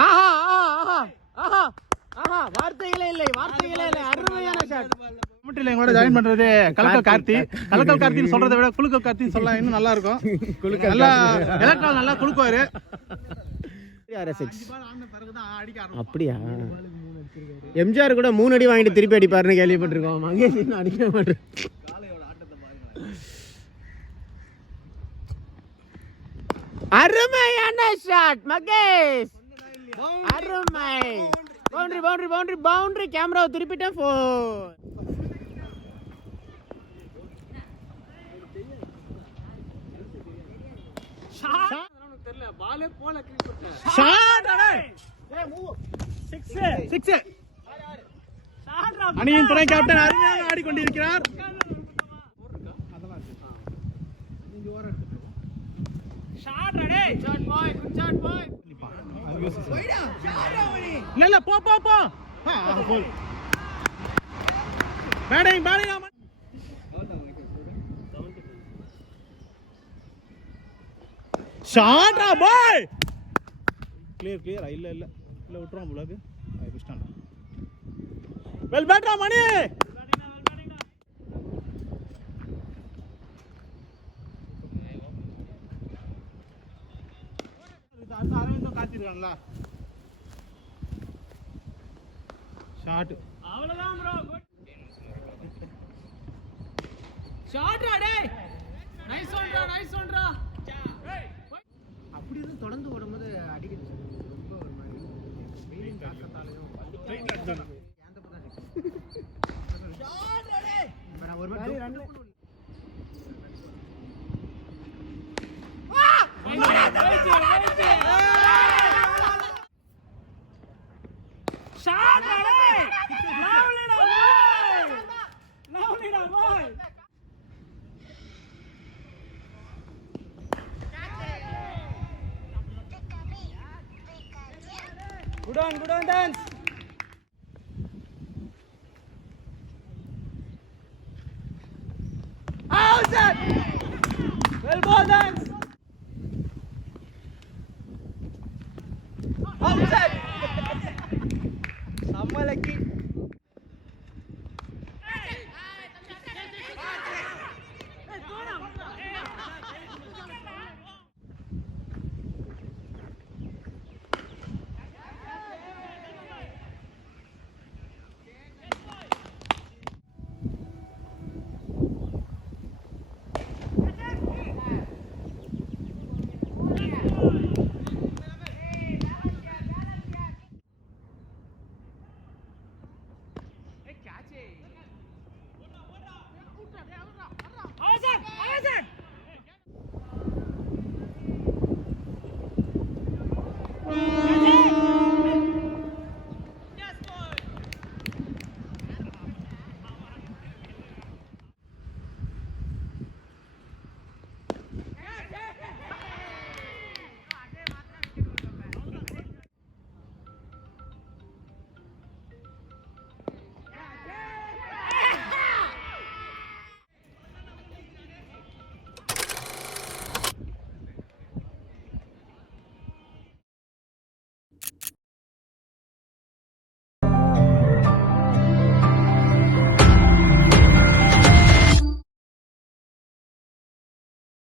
ஆஹா ஆஹா ஆஹா ஆஹா வார்த்தைகளே இல்லை அருமையான ஷாட். கமிட்டில கூட ஜாயின் பண்றது கலக்கல் கார்த்தின்னு சொல்றதை விட குலுக்கல் கார்த்தின்னு சொல்லலாம், இன்னும் நல்லா இருக்கும். நல்லா எலக்ட்ரால் நல்லா குலுக்குவாரு. அப்படியா? எம்ஜிஆர் கூட 3 அடி வாங்கிட்டு திருப்பி அடிப்பாருன்னு கேள்விப்பட்டிருக்கோம். மகேஷ் இன்னும் அடிக்க மாட்டேன். அருமையான ஷாட் மகேஷ், அருமை. பவுண்டரி கேமராவை திருப்பிட்டேன். அணியின் துணை கேப்டன் அருமையாக ஆடிக்கொண்டிருக்கிறார். இல்ல போ பேட்டிங் ஷாட்ரா பாய். கிளியர் இல்ல விட்டுறோம் புலக்கு. வெல் பேட்ரா மணி. அரவிந்தம் காத்திருக்கான்ல ஷாட். அவ்வளவுதான் ப்ரோ. ஷாட்ரா டேய். நைஸ் ஒன்ரா. அப்படி இருந்து தொடர்ந்து ஓடும்போது அடிக்குது சார். ரொம்ப ஒரு மாதிரி வெயிலின் தாக்கத்தாலையும் ஒரு மாதிரி Good on dance. Well done.